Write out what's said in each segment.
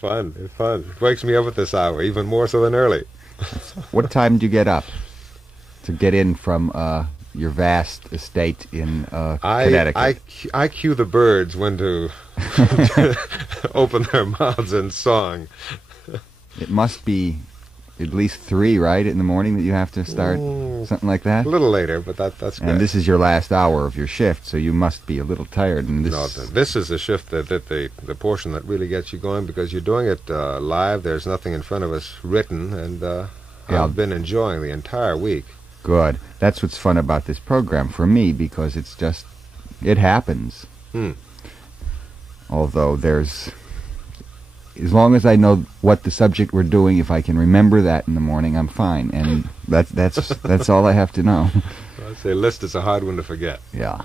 fun. It's fun. It wakes me up at this hour, even more so than early. What time do you get up to get in from your vast estate in Connecticut? I cue the birds when to open their mouths in song. It must be at least 3, right, in the morning that you have to start, something like that? A little later, but that's good. And this is your last hour of your shift, so you must be a little tired. And No, this is the shift that the portion that really gets you going, because you're doing it live. There's nothing in front of us written, and I've been enjoying the entire week. Good. That's what's fun about this program for me, because it's just, it happens. Although there's, as long as I know what the subject we're doing, if I can remember that in the morning, I'm fine. And that's all I have to know. I'd say Liszt is a hard one to forget. Yeah.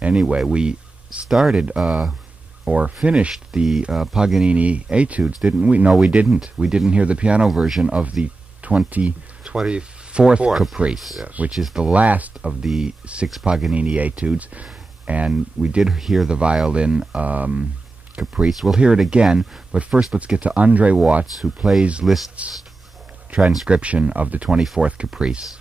Anyway, we started or finished the Paganini Etudes, didn't we? No, we didn't. We didn't hear the piano version of the 24th Caprice, yes, which is the last of the 6 Paganini Etudes. And we did hear the violin Caprice. We'll hear it again, but first let's get to André Watts, who plays Liszt's transcription of the 24th Caprice.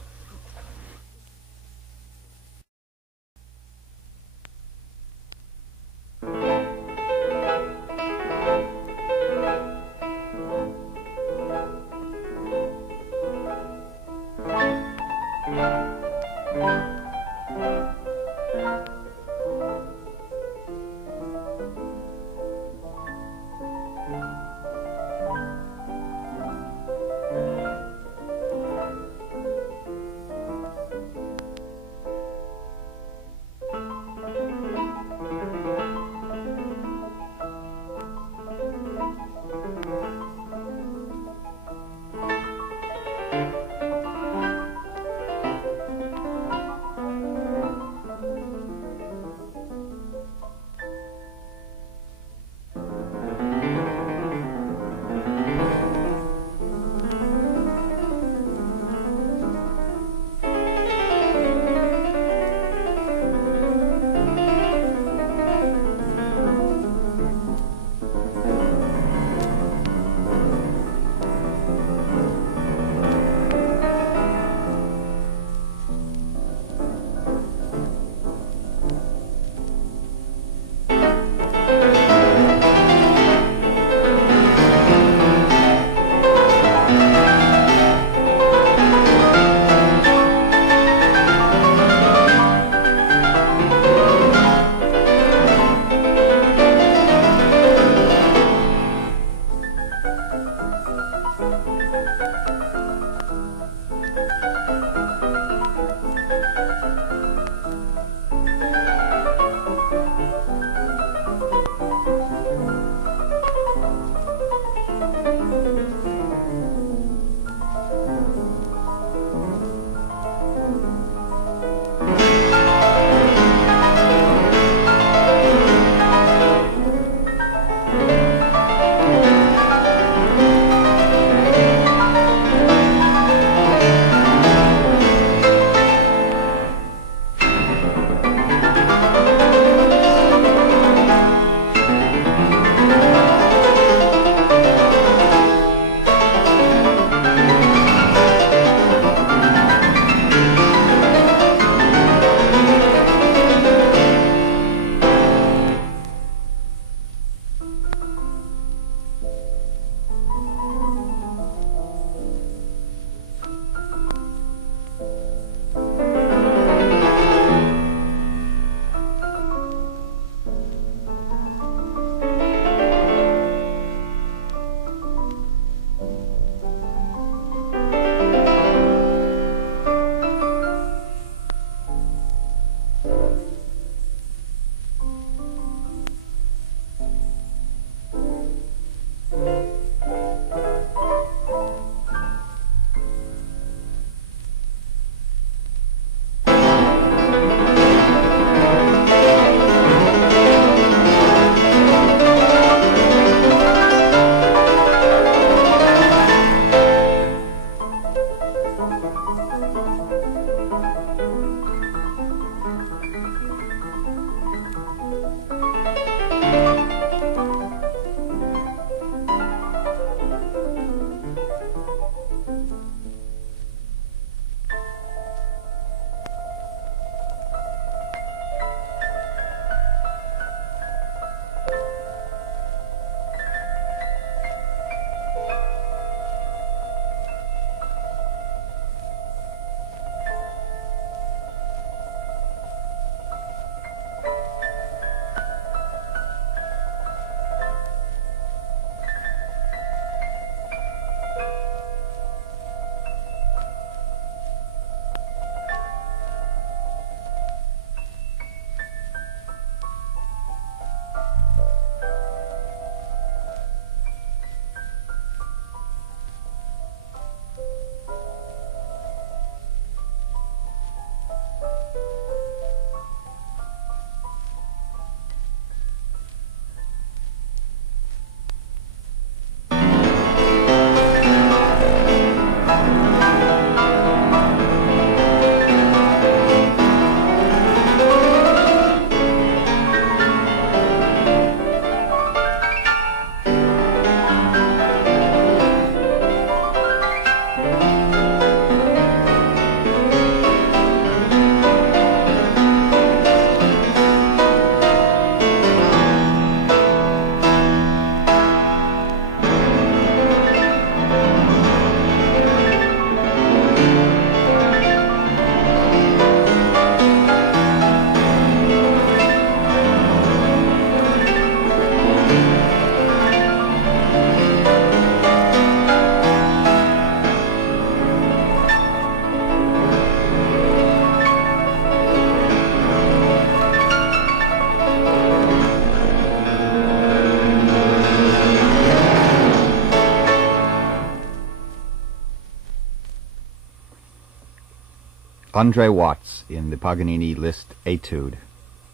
André Watts in the Paganini Liszt Etude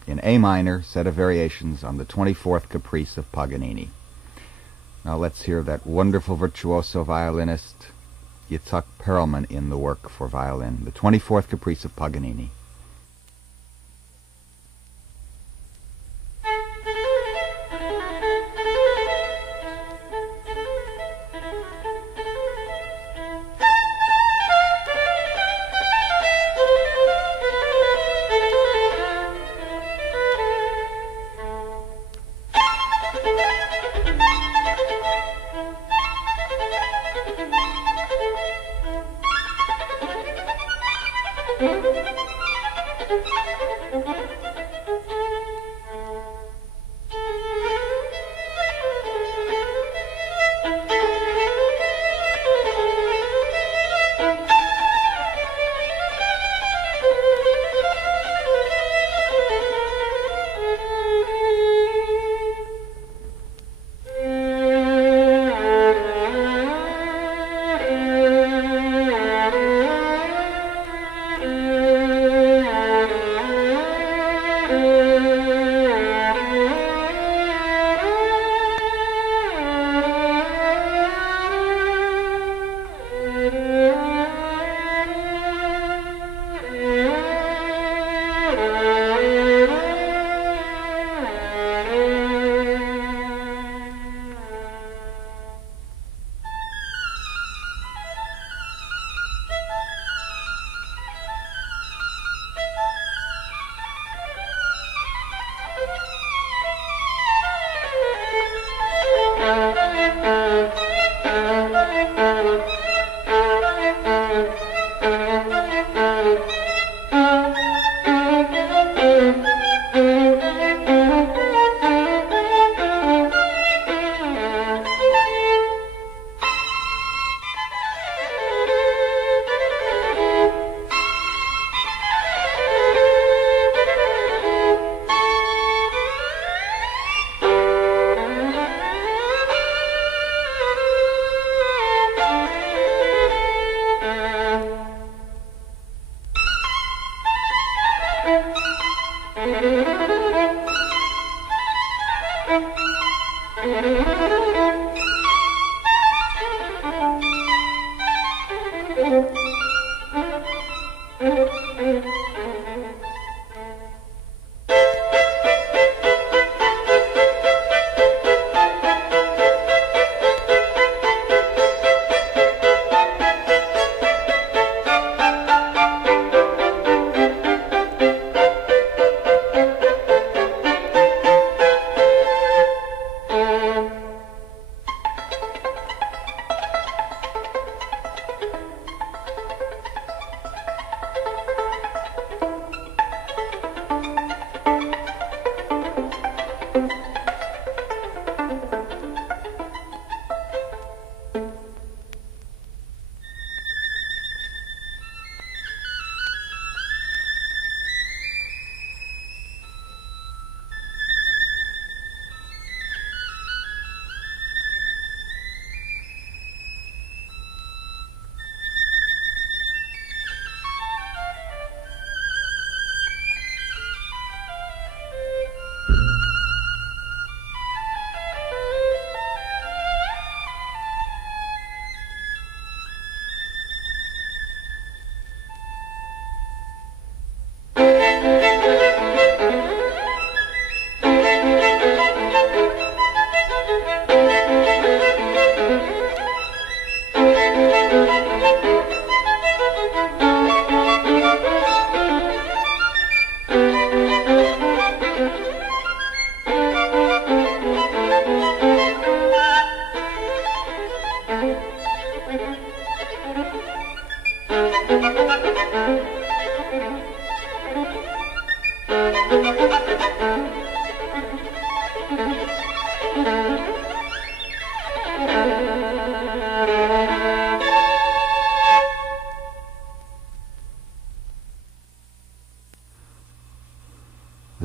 in A minor, set of variations on the 24th Caprice of Paganini. Now let's hear that wonderful virtuoso violinist Yitzhak Perelman in the work for violin, the 24th Caprice of Paganini.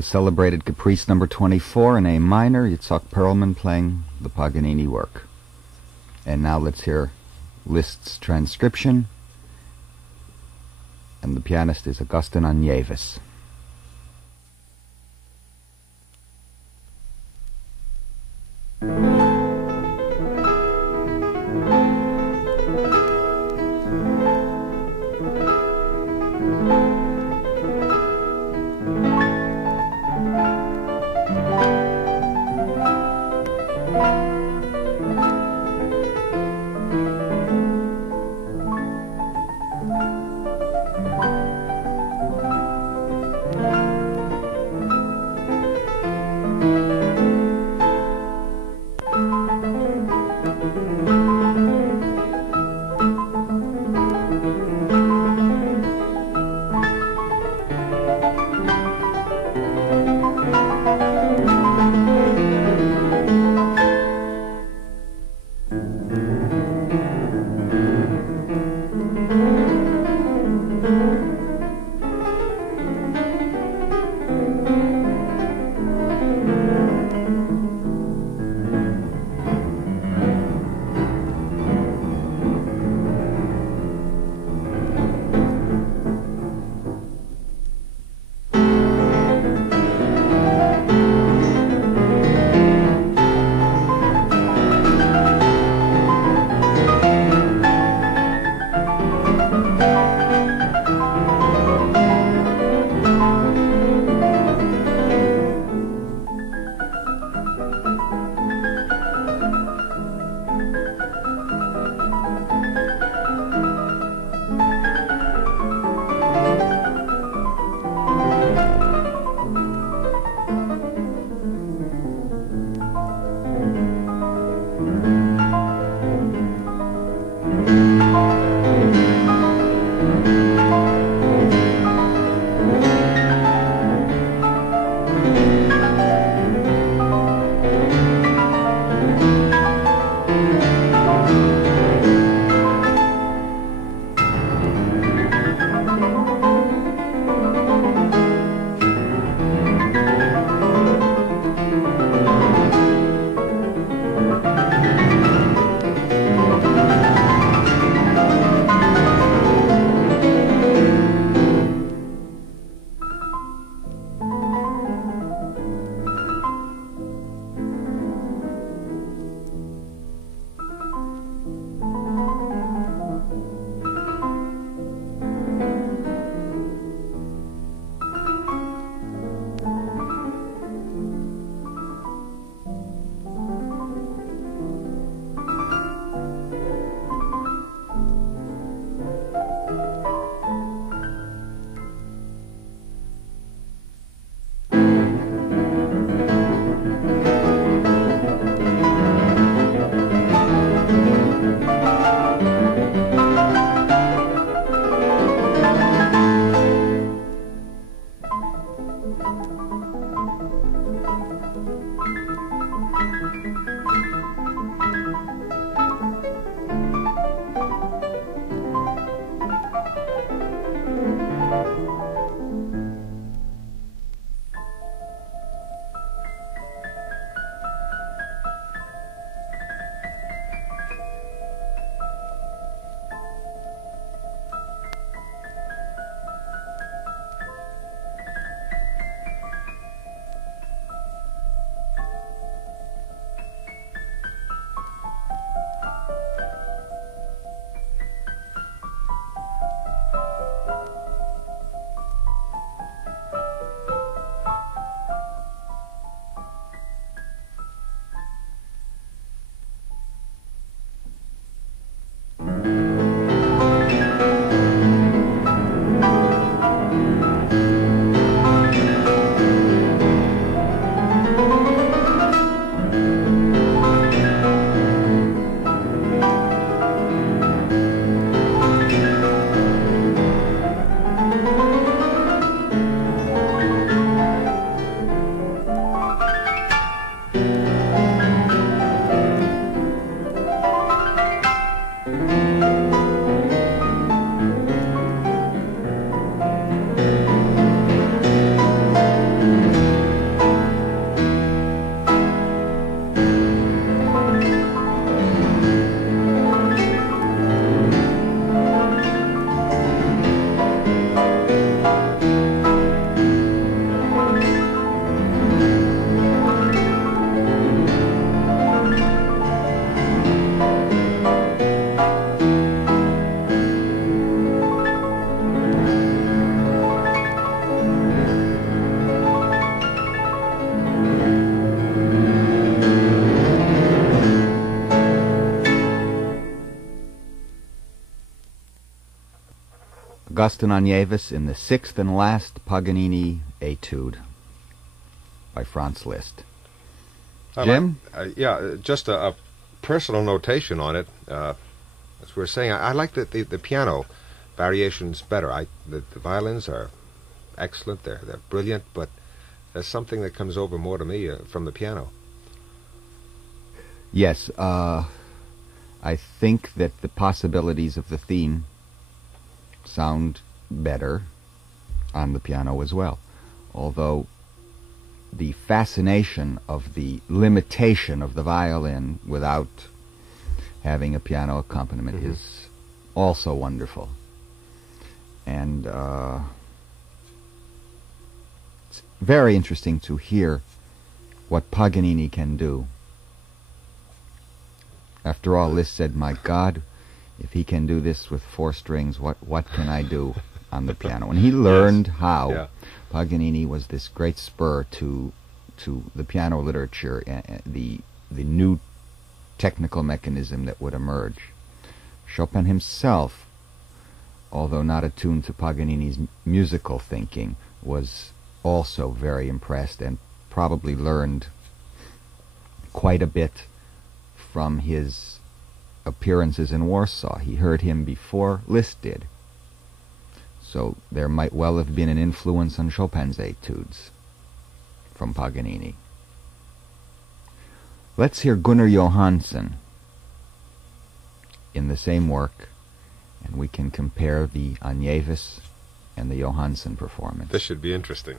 The celebrated Caprice number 24 in A minor, Yitzhak Perelman playing the Paganini work. And now let's hear Liszt's transcription and the pianist is Agustin Anievas. Agustin Anievas in the sixth and last Paganini Etude by Franz Liszt. Jim? Just a personal notation on it. As we were saying, I like the piano variations better. The violins are excellent, they're brilliant, but there's something that comes over more to me from the piano. Yes, I think that the possibilities of the theme sound better on the piano as well, although the fascination of the limitation of the violin without having a piano accompaniment is also wonderful. And it's very interesting to hear what Paganini can do. After all, Liszt said, "My God, if he can do this with four strings, what can I do on the piano?" And he learned how. Yeah. Paganini was this great spur to the piano literature, the new technical mechanism that would emerge. Chopin himself, although not attuned to Paganini's musical thinking, was also very impressed and probably learned quite a bit from his appearances in Warsaw. He heard him before Liszt did. So there might well have been an influence on Chopin's etudes from Paganini. Let's hear Gunnar Johansen in the same work, and we can compare the Anievas and the Johansen performance. This should be interesting.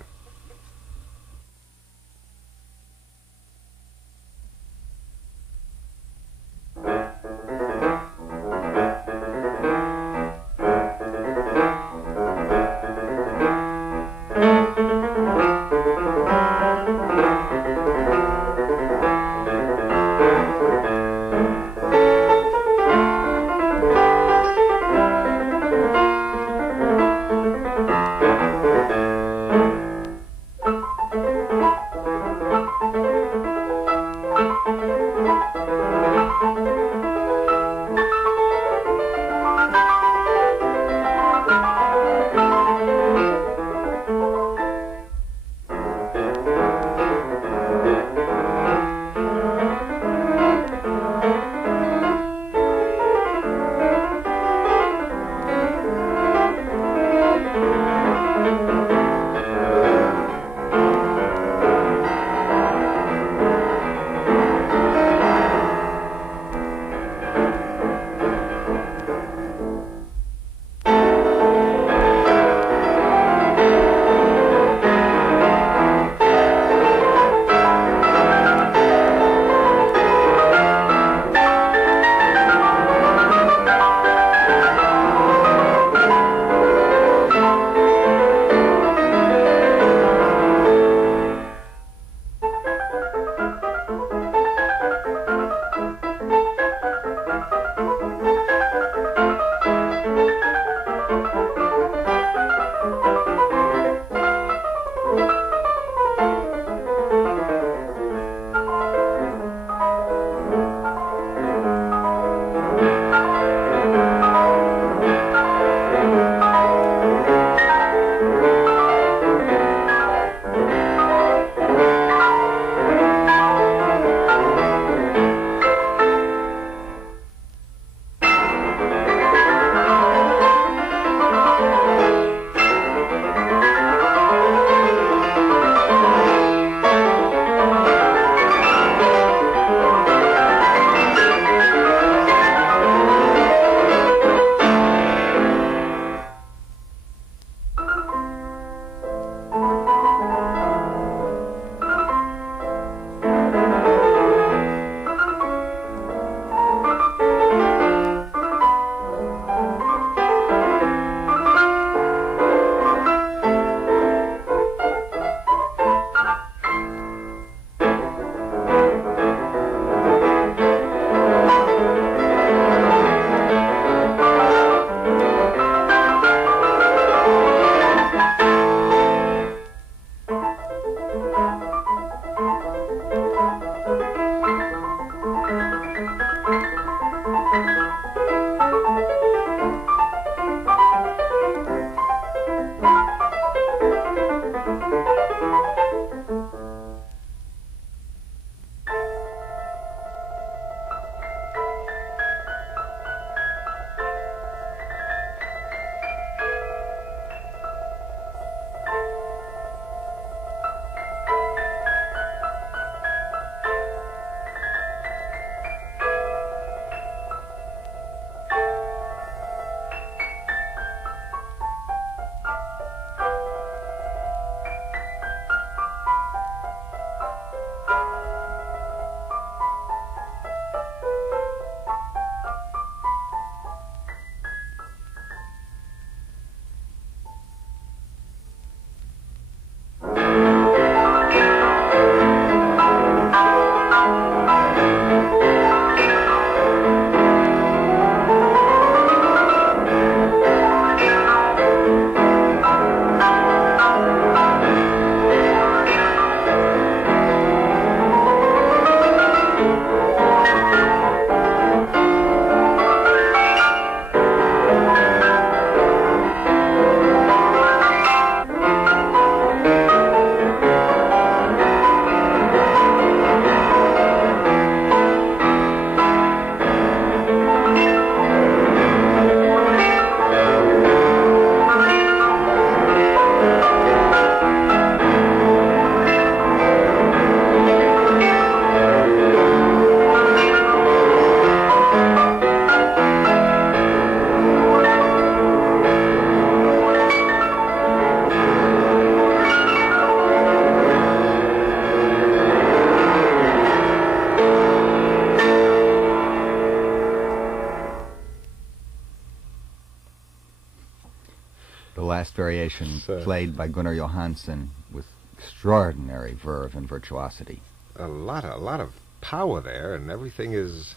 variation played by Gunnar Johansen with extraordinary verve and virtuosity. A lot of power there, and everything is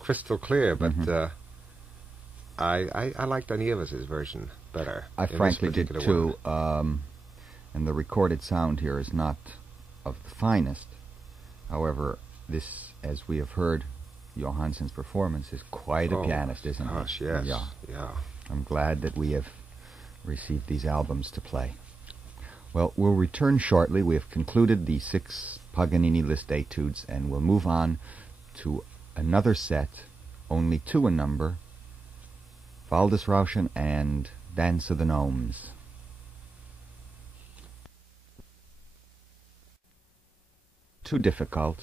crystal clear. But I liked Anievas' version better. I frankly did too. And the recorded sound here is not of the finest. However, this, as we have heard, Johansen's performance is quite a pianist, isn't it? Gosh, yes. Yeah. I'm glad that we have received these albums to play. Well, we'll return shortly. We have concluded the 6 Paganini Liszt Etudes, and we'll move on to another set, only 2 in number, Waldesrauschen and Dance of the Gnomes. Too difficult,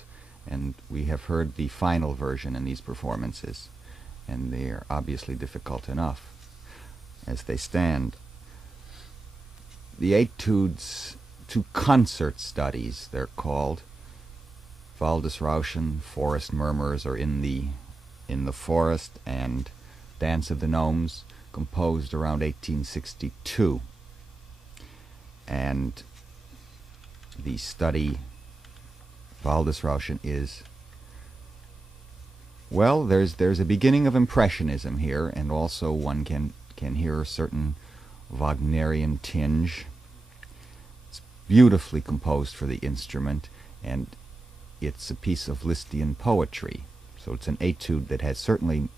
and we have heard the final version in these performances, and they are obviously difficult enough as they stand. The Etudes, 2 concert studies, they're called. Waldesrauschen, Forest Murmurs, or in the Forest, and Dance of the Gnomes, composed around 1862. And the study Waldesrauschen is, well, there's a beginning of Impressionism here, and also one can hear a certain Wagnerian tinge. It's beautifully composed for the instrument, and it's a piece of Lisztian poetry. So it's an etude that has certainly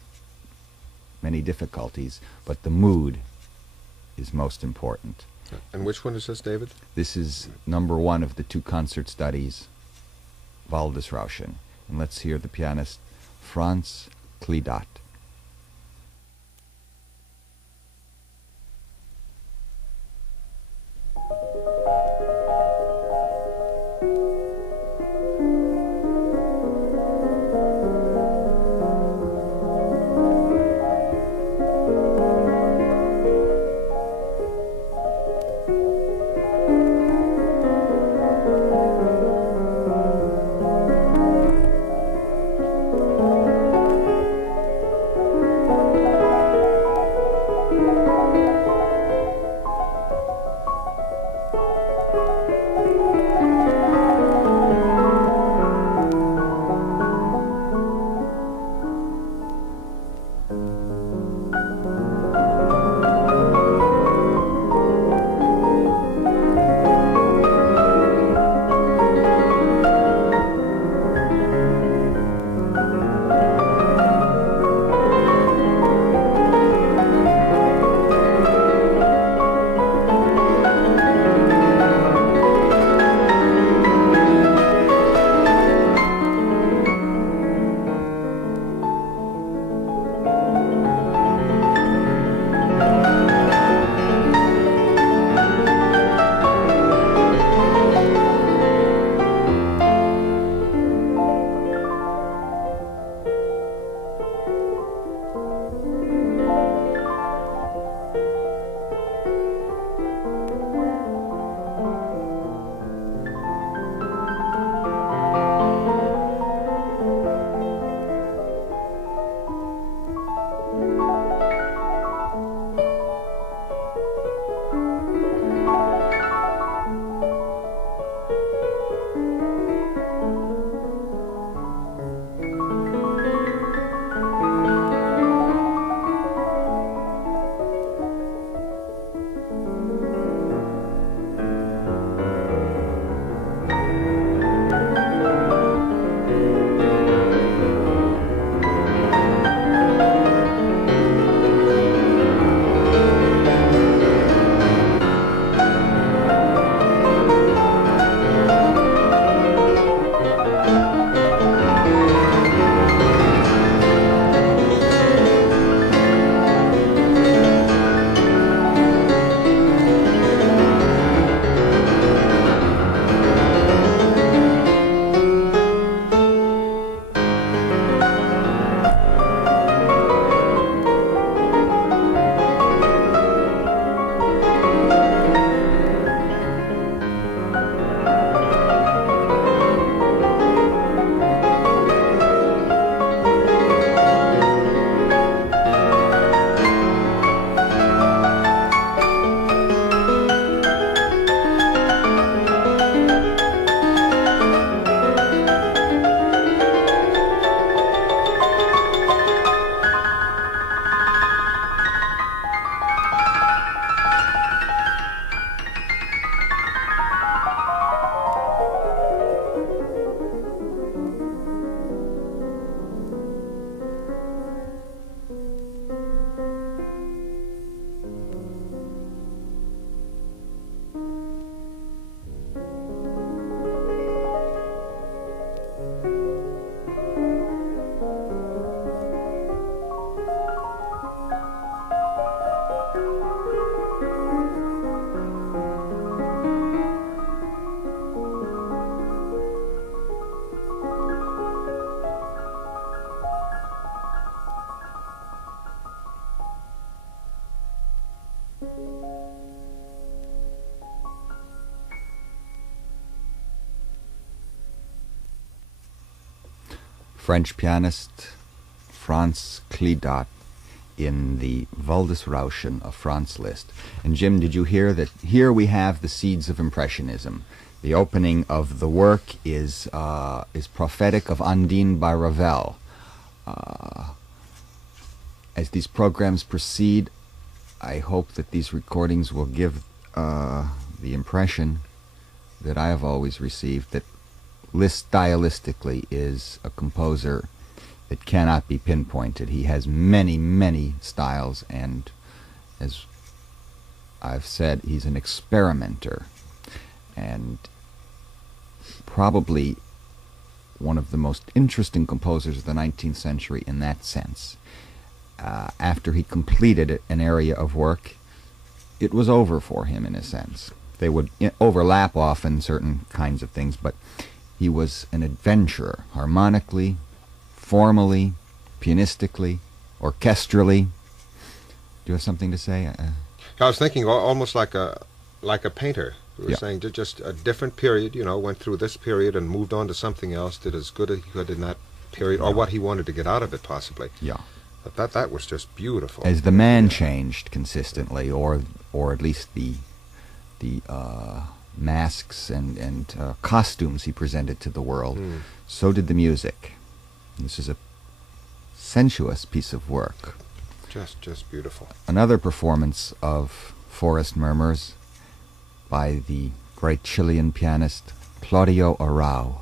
many difficulties, but the mood is most important. And which one is this, David? This is number 1 of the 2 concert studies, Waldesrauschen. And let's hear the pianist Franz Clidat. French pianist Franz Clidat in the Waldesrauschen of Franz Liszt. And Jim, did you hear that here we have the seeds of Impressionism? The opening of the work is prophetic of Undine by Ravel. As these programs proceed, I hope that these recordings will give the impression that I have always received that Liszt stylistically is a composer that cannot be pinpointed. He has many, many styles, and as I've said, he's an experimenter, and probably one of the most interesting composers of the 19th century in that sense. After he completed an area of work, it was over for him in a sense. They would overlap often certain kinds of things, but he was an adventurer, harmonically, formally, pianistically, orchestrally. Do you have something to say? I was thinking almost like a painter. You were saying just a different period, went through this period and moved on to something else, did as good as he could in that period, or what he wanted to get out of it, possibly. Yeah. But that was just beautiful. As the man changed consistently, or at least the masks and costumes he presented to the world, so did the music. This is a sensuous piece of work. Just beautiful. Another performance of Forest Murmurs by the great Chilean pianist Claudio Arrau.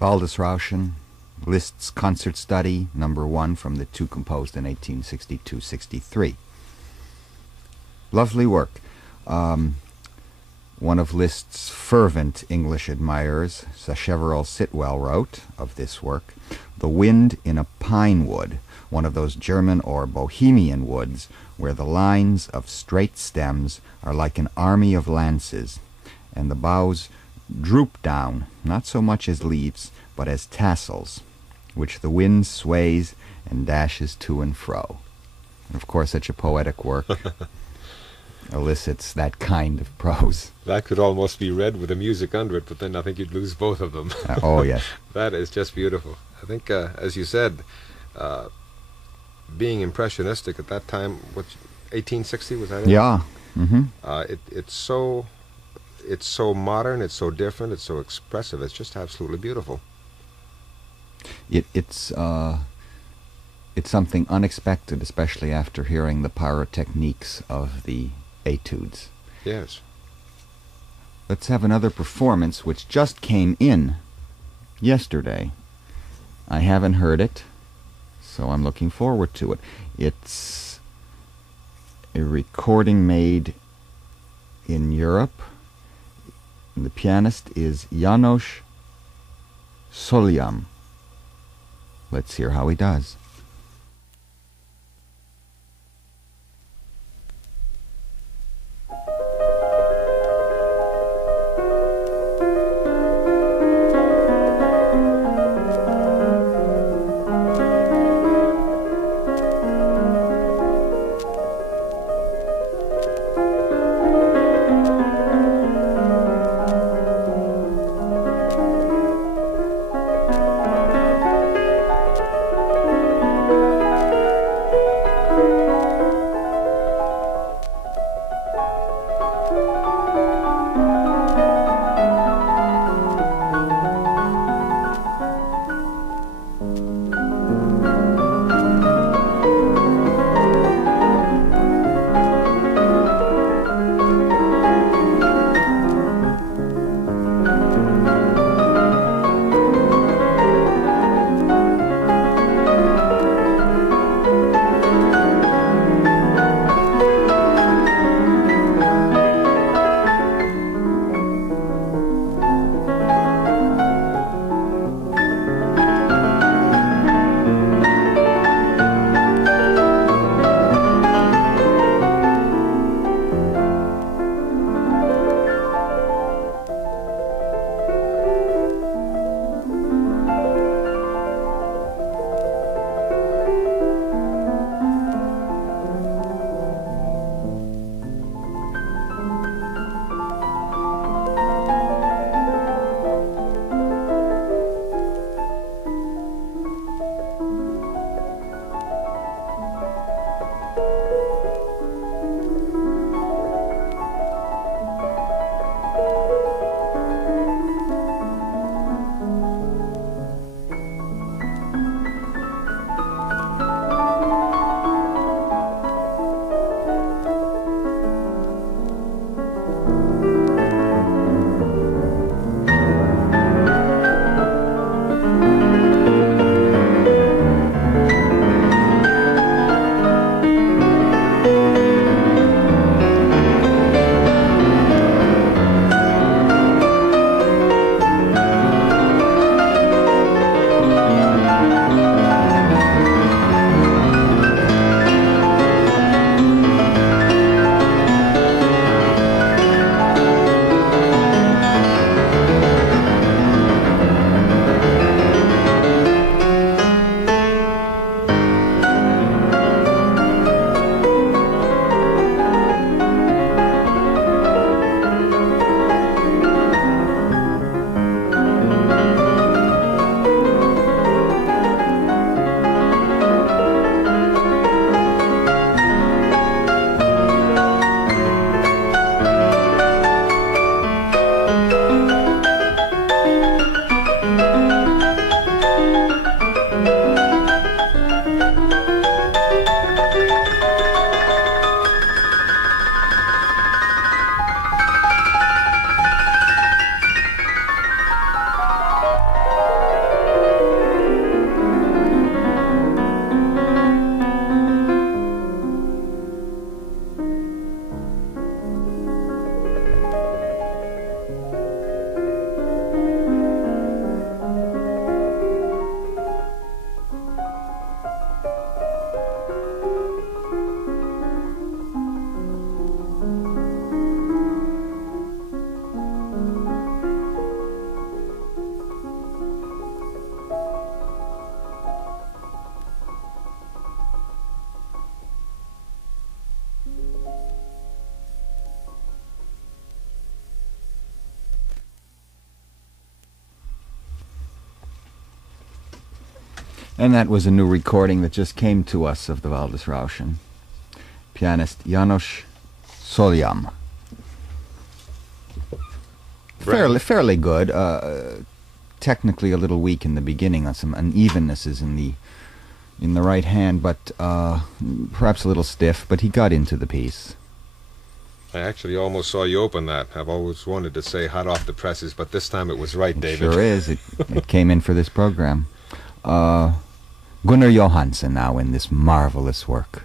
Waldesrauschen, Liszt's Concert Study, number 1 from the 2 composed in 1862-63. Lovely work. One of Liszt's fervent English admirers, Sacheverell Sitwell, wrote of this work, "The wind in a pine wood, one of those German or Bohemian woods where the lines of straight stems are like an army of lances, and the boughs droop down, not so much as leaves, but as tassels, which the wind sways and dashes to and fro." And of course, such a poetic work elicits that kind of prose. That could almost be read with the music under it, but then I think you'd lose both of them. Oh, yes. That is just beautiful. I think, as you said, being impressionistic at that time, what, 1860, was that it? Yeah. Mm-hmm. It's so modern, it's so different, it's so expressive. It's just absolutely beautiful. It's something unexpected, especially after hearing the pyrotechniques of the etudes. Yes. Let's have another performance which just came in yesterday. I haven't heard it, so I'm looking forward to it. It's a recording made in Europe. The pianist is Janos Solyom. Let's hear how he does. And that was a new recording that just came to us of the Waldesrauschen. Pianist Janos Solyom. Fairly good. Technically a little weak in the beginning on some unevennesses in the right hand, but perhaps a little stiff, but he got into the piece. I actually almost saw you open that. I've always wanted to say hot off the presses, but this time it was right, It David. sure is. It came in for this program. Gunnar Johansen now in this marvelous work.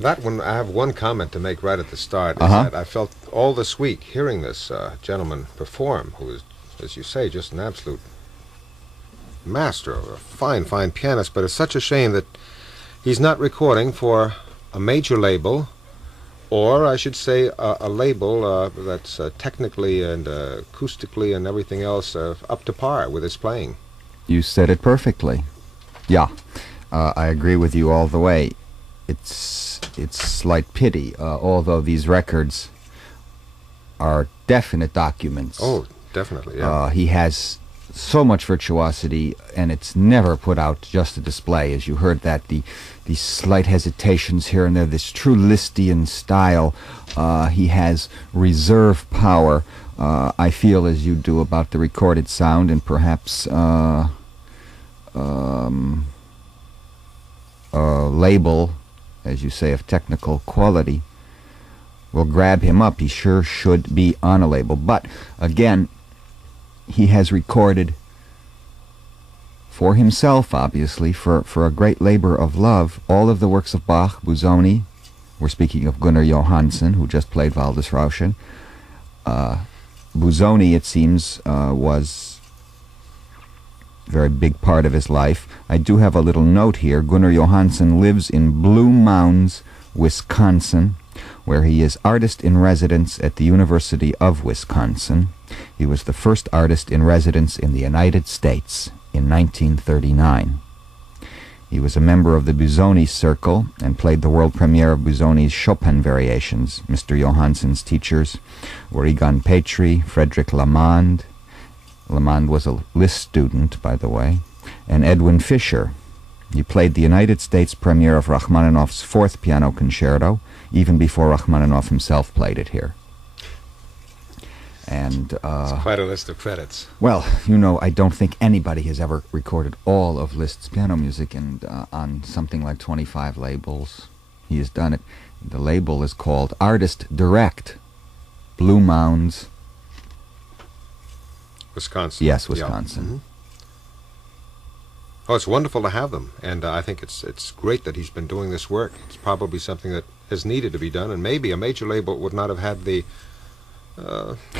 That one, I have one comment to make right at the start. Is Uh-huh. that I felt all this week hearing this gentleman perform, who is, as you say, just an absolute master, a fine, fine pianist, but it's such a shame that he's not recording for a major label, or I should say a label that's technically and acoustically and everything else up to par with his playing. You said it perfectly. Yeah, I agree with you all the way. It's slight pity, although these records are definite documents. Oh, definitely, yeah. He has so much virtuosity, and it's never put out just to display. As you heard that, these slight hesitations here and there, this true Lisztian style. He has reserve power. I feel as you do about the recorded sound, and perhaps a label, as you say, of technical quality will grab him up. He sure should be on a label. But again, he has recorded for himself, obviously, for a great labor of love, all of the works of Bach, Busoni. We're speaking of Gunnar Johansen, who just played Waldesrauschen. Busoni, it seems, was a very big part of his life. I do have a little note here. Gunnar Johansen lives in Blue Mounds, Wisconsin, where he is artist in residence at the University of Wisconsin. He was the first artist in residence in the United States in 1939. He was a member of the Busoni Circle and played the world premiere of Busoni's Chopin Variations. Mr. Johansen's teachers were Egon Petri, Frederick Lamond. Lamond was a Liszt student, by the way, and Edwin Fischer. He played the United States premiere of Rachmaninoff's Fourth Piano Concerto, even before Rachmaninoff himself played it here. And it's quite a list of credits. Well, you know, I don't think anybody has ever recorded all of Liszt's piano music, and on something like 25 labels, he has done it. The label is called Artist Direct, Blue Mounds, Wisconsin. Yes, Wisconsin. Yeah. Mm-hmm. Oh, it's wonderful to have them, and I think it's great that he's been doing this work. It's probably something that has needed to be done, and maybe a major label would not have had the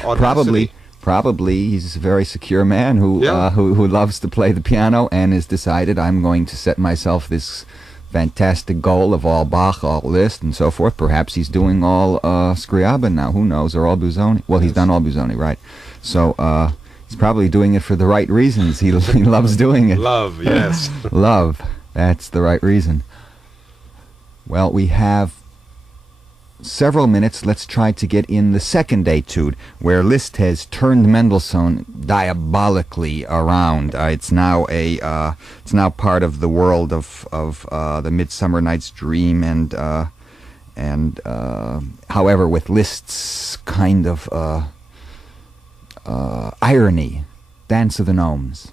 audacity. Probably he's a very secure man who loves to play the piano and has decided, I'm going to set myself this fantastic goal of all Bach, all Liszt, and so forth. Perhaps he's doing all Scriabin now. Who knows? Or all Busoni. Well, he's done all Busoni, right? So he's probably doing it for the right reasons. He loves doing it. Love, yes. Love. That's the right reason. Well, we have several minutes. Let's try to get in the second etude, where Liszt has turned Mendelssohn diabolically around. It's now part of the world of the Midsummer Night's Dream, and however, with Liszt's kind of irony, Dance of the Gnomes.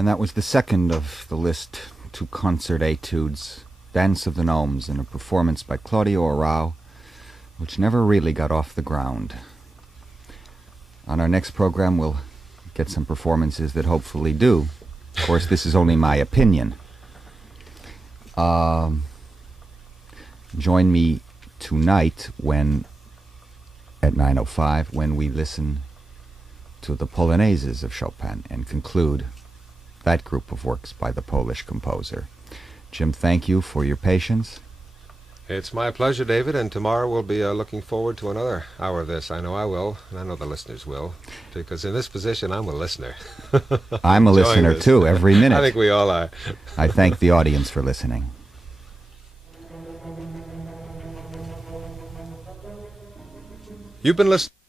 And that was the second of the Liszt Two Konzertetüdes, Dance of the Gnomes, in a performance by Claudio Arrau, which never really got off the ground. On our next program, we'll get some performances that hopefully do. Of course, this is only my opinion. Join me tonight at 9:05 when we listen to the Polonaises of Chopin and conclude that group of works by the Polish composer. Jim, thank you for your patience. It's my pleasure, David, and tomorrow we'll be looking forward to another hour of this. I know I will, and I know the listeners will, because in this position I'm a listener. I'm a listener too, every minute. I think we all are. I thank the audience for listening. You've been listening